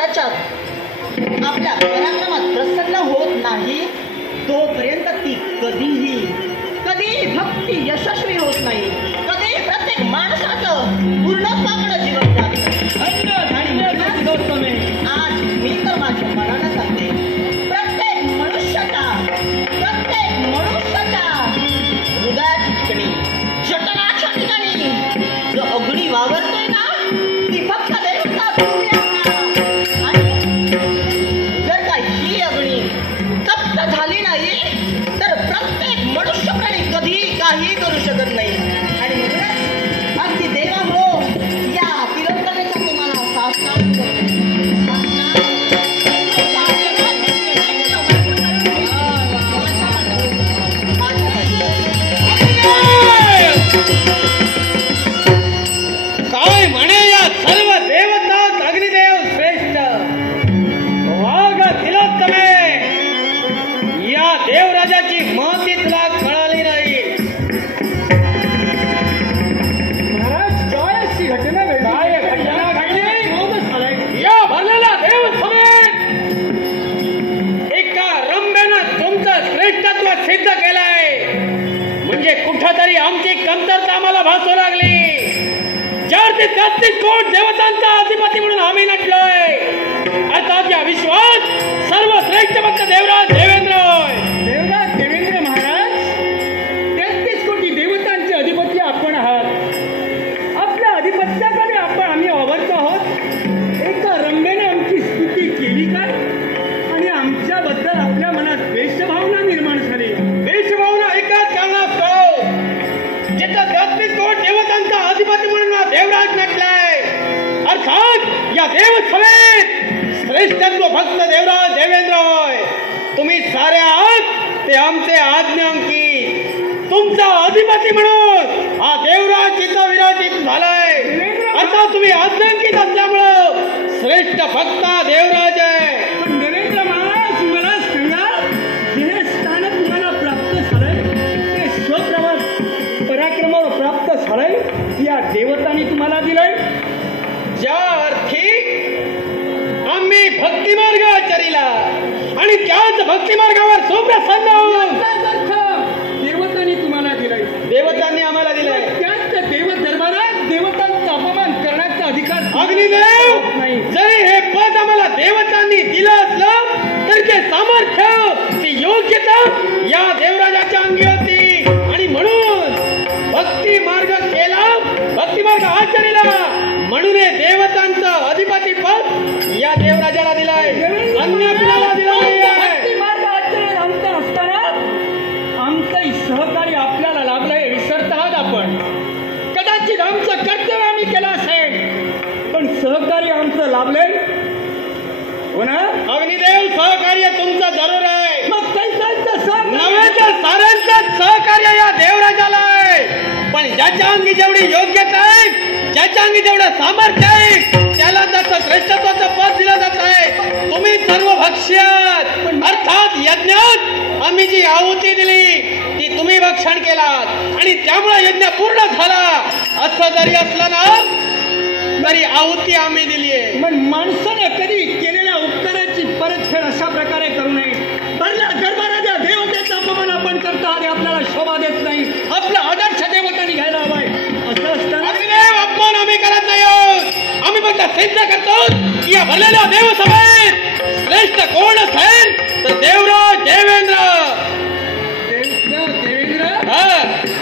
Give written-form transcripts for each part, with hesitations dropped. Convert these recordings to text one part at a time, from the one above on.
माणसाच्या आपल्या पराक्रमात प्रसन्न होत नाही तोपर्यंत ती कधीही भक्ती यशस्वी होत नाही. कधी प्रत्येक माणसाचं पूर्णत्वाकडे जीवन जात आज मी तर माझ्या मनानं सांगते, प्रत्येक मनुष्याच्या हृदयाच्या ठिकाणी, जटनाच्या ठिकाणी जो अग्नी वावरतोय ना, ती फक्त देवता तुम्ही आहात. आणि जर का ही अग्नी तप्त झाली नाही तर प्रत्येक मनुष्य प्राणी कधी काही करू शकत नाही. आणि म्हणूनच अगदी देवा हो, या तिलोत्तमेचा तुम्हाला साष्टांग करतो. काय म्हणे या सर्व देवतात अग्निदेव श्रेष्ठ वाघ तिलोत्तमे, या देवराजाची महती तुला कळाली नाही. महाराज काय अशी घटना घडली? या भरलेल्या देवसभेत एका रंभेनं तुमचं श्रेष्ठत्व सिद्ध केलंय. म्हणजे कुठंतरी आमची कमतरता आम्हाला भासू लागली. 4 ते 33 कोट देवतांचा अधिपती म्हणून आम्ही नटलोय. अर्थात या विश्वात सर्वश्रेष्ठ भक्त देवराज देवेंद्र होय. देवराज देवेंद्र महाराज, 33 कोटी देवतांचे अधिपती आपण आहात. आपल्या अधिपत्याकडे आम्ही आवडतो आहोत. एका रंभेने आमची स्तुती केली काय आणि आमच्याबद्दल आपल्या मनात द्वेषभावना निर्माण झाली. देशभावना एकाच कारणास्तव, जिथं 33 कोट देवतांचा अधिपती म्हणून देवराज नटलाय. अर्थात या देवसभेत श्रेष्ठत्व भक्त देवराज देवेंद्र होय. तुम्ही सारे आहात ते आमचे आज्ञांकित. तुमचा अधिपती म्हणून हा देवराज जिथं विराजित झालाय. आता तुम्ही आज्ञांकित असल्यामुळं श्रेष्ठ भक्त देवराज आहे. पण देवेंद्र महाराज, मला सांगा, जे स्थान तुम्हाला प्राप्त झालंय ते पराक्रमावर प्राप्त झालंय, या देवतांनी तुम्हाला दिलंय. ज्या अर्थी आम्ही भक्तिमार्ग आचरिला आणि त्याच भक्तिमार्गावर सुप्रसन्न होऊन देवतांनी तुम्हाला दिलंय. देवतांनी आम्हाला दिलंय. त्याच देव दरबारात देवतांचा अपमान करण्याचा अधिकार अग्निदेव नाही. जरी हे पद आम्हाला देवतांनी दिलं असलं तरी ते सामर्थ्य, ती योग्यता या देवराजाच्या अंगी होती. आणि म्हणून भक्ती मार्ग केला, भक्ती मार्ग आचरिला म्हणून हे देवतांचं अधिपती पद या देवराजाला दिलाय. अन्य कुणाला दिलं नाहीये. मार्ग आचरण आमचं असताना आमचंही सहकार्य आपल्याला लाभलंय विसरत आहात आपण. कदाचित आमचं कर्तव्य आम्ही केलं असेल, पण सहकार्य आमचं लाभलंय हो ना. अग्निदेव, सहकार्य तुमचं जरूर आहे. मग नव्हे तर साऱ्यांचं सहकार्य या देवराजाला आहे. पण ज्याच्या अंगी जेवढी योग्यता आहे, ज्याच्या अंगी जेवढं सामर्थ्य आहे, त्याला जसं श्रेष्ठत्वाचं पद दिलं जात आहे. तुम्ही सर्व भक्ष्यात अर्थात यज्ञात आम्ही जी आहुती दिली ती तुम्ही भक्षण केलात आणि त्यामुळे यज्ञ पूर्ण झाला. असं जरी असलं ना तरी आहुती आम्ही दिली आहे. मग माणसाने कधी केलेल्या उपकाराची परतफेड अशा प्रकारे करू नये. भरल्या दरबाराच्या देवतेचा अपमान आपण करतो आणि आपल्याला शोभा देत नाही. आपला आदर्श देवतांनी घ्यायला हवाय. असं असताना अपमान आम्ही करत नाही आहोत. आम्ही फक्त सिद्ध करतो की या भरलेल्या देवसभेत श्रेष्ठ कोण असेल तर देवराज देवेंद्र.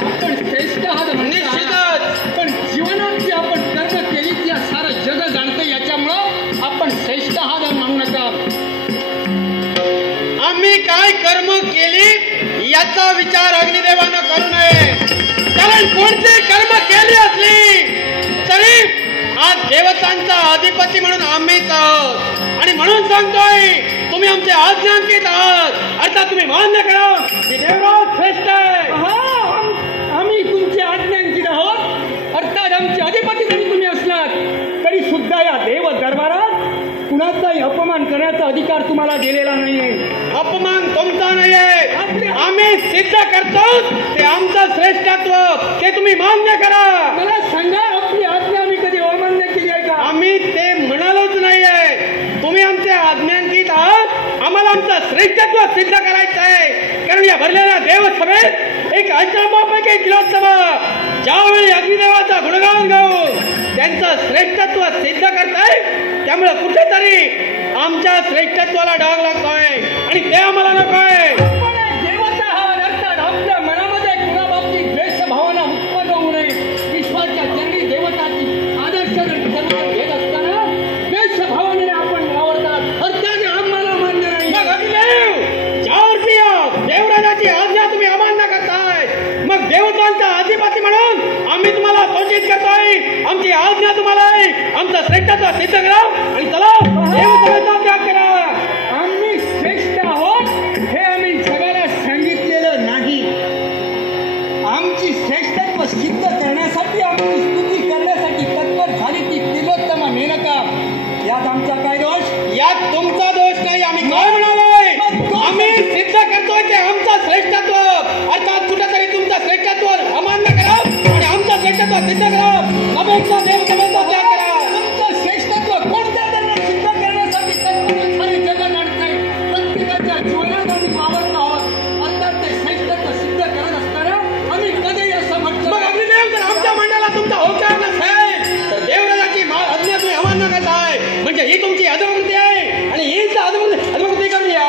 आपण श्रेष्ठ आहात निश्चितच. पण जीवनात जी आपण कर्म केली ती सारं जग जाणतं. याच्यामुळं आपण श्रेष्ठ आहात म्हणू नका. आम्ही काय कर्म केली याचा विचार अग्निदेवानं करू नये. कारण कोणती कर्म केली असली तरी आज देवतांचा अधिपती म्हणून आम्हीच आहोत. आणि म्हणून सांगतोय, तुम्ही आमचे आज्ञांकित आहात. अर्थात तुम्ही मान्य करा की देवराज श्रेष्ठ आहे. आम्ही तुमचे आज्ञांकित आहोत. अर्थात आमचे अधिपती जरी तुम्ही असलात तरी सुद्धा या देव दरबारात कुणाचाही अपमान करण्याचा अधिकार तुम्हाला दिलेला नाहीये. अपमान तुमचा नाहीये. आम्ही सिद्ध करतो ते आमचं श्रेष्ठत्व, ते तुम्ही मान्य करा. मला सांगा, आपली आज्ञा आम्ही कधी अमान्य केली आहे का? आम्ही ते म्हणालोच नाहीये. तुम्ही श्रेष्ठत्व सिद्ध करायचं आहे. कारण या भरलेल्या देवसभेत एक अष्टमापैकी तिलोत्तम ज्यावेळी अग्निदेवाचा गुणगान गाऊन त्यांचं श्रेष्ठत्व सिद्ध करताय, त्यामुळे कुठेतरी आमच्या श्रेष्ठत्वाला डाग लागतोय आणि ते आम्हाला नकोय. देवता हा अर्थात आपल्या मनामध्ये कुणाबाबतीत द्वेष भावना उत्पन्न होऊ नये. विश्वाच्या चरणी देवताची आदर्श घेत असताना द्वेष भावनेने आपण वावरतात, अर्थाने आम्हाला मान्य नाही. मग अग्निदेव, ज्यावरती देवराजाची आज्ञा तुम्ही अमान्य करताय, मग देवतांचा अधिपती म्हणून आम्ही तुम्हाला सूचित करतोय, आमची आज्ञा तुम्हाला आहे. आमचं श्रेष्ठत्व सिद्ध करा आणि चला देवसभेचा त्याग करा. आम्ही श्रेष्ठ आहोत हे आम्ही जगाला सांगितलेलं नाही. आमची श्रेष्ठत्व सिद्ध करण्यासाठी, आमची स्तुती करण्यासाठी तत्पर झाली ती तिलोत्तम मेनका. यात आमचा काय दोष? यात तुमचा दोष नाही. आम्ही काय म्हणालोय? आम्ही सिद्ध करतोय की आमचं श्रेष्ठत्व, अर्थात कुठेतरी तुमचं श्रेष्ठत्व अमान्य करा आणि आमचं श्रेष्ठत्व सिद्ध करा. नभेचा देवसभेचा त्याग करा. आमचं श्रेष्ठत्व कोणत्या त्यांना सिद्ध करण्यासाठी तत्पर झाले जगत आणतंय. प्रत्येकाच्या जीवनात आम्ही वावरत आहोत, अर्थात ते श्रेष्ठत्व सिद्ध करत असताना आम्ही कधीही असं म्हटलं. मग अग्निदेव, जर आमच्या मंडळाला तुमचा होकार नसेल तर देवराजाची आज्ञा तुम्ही अमान्य करताय, म्हणजे ही तुमची अधोगती आहे आणि हीच अधोगती करून या.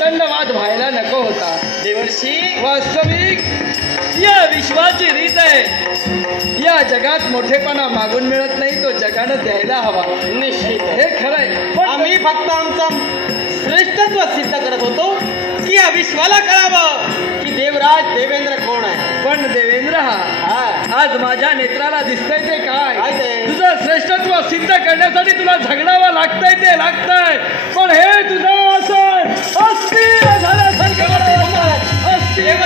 तंडवाद व्हायला नको होता. देवर्षी वास्तविक या विश्वाची रीत आहे. या जगात मोठेपणा मागून मिळत नाही, तो जगानं द्यायला हवा. निश्चित हे खरंय. पण आम्ही फक्त आमचं श्रेष्ठत्व सिद्ध करत होतो की या विश्वाला कळावं की देवराज देवेंद्र कोण आहे. पण देवेंद्र हा आज माझ्या नेत्राला दिसतंय ते काय? काय ते? तुझं श्रेष्ठत्व सिद्ध करण्यासाठी तुला झगडावं लागतंय ते लागतंय. पण हे तुझं असं अस्थिर झाल्यासारखं मला वाटतं. अस्थिर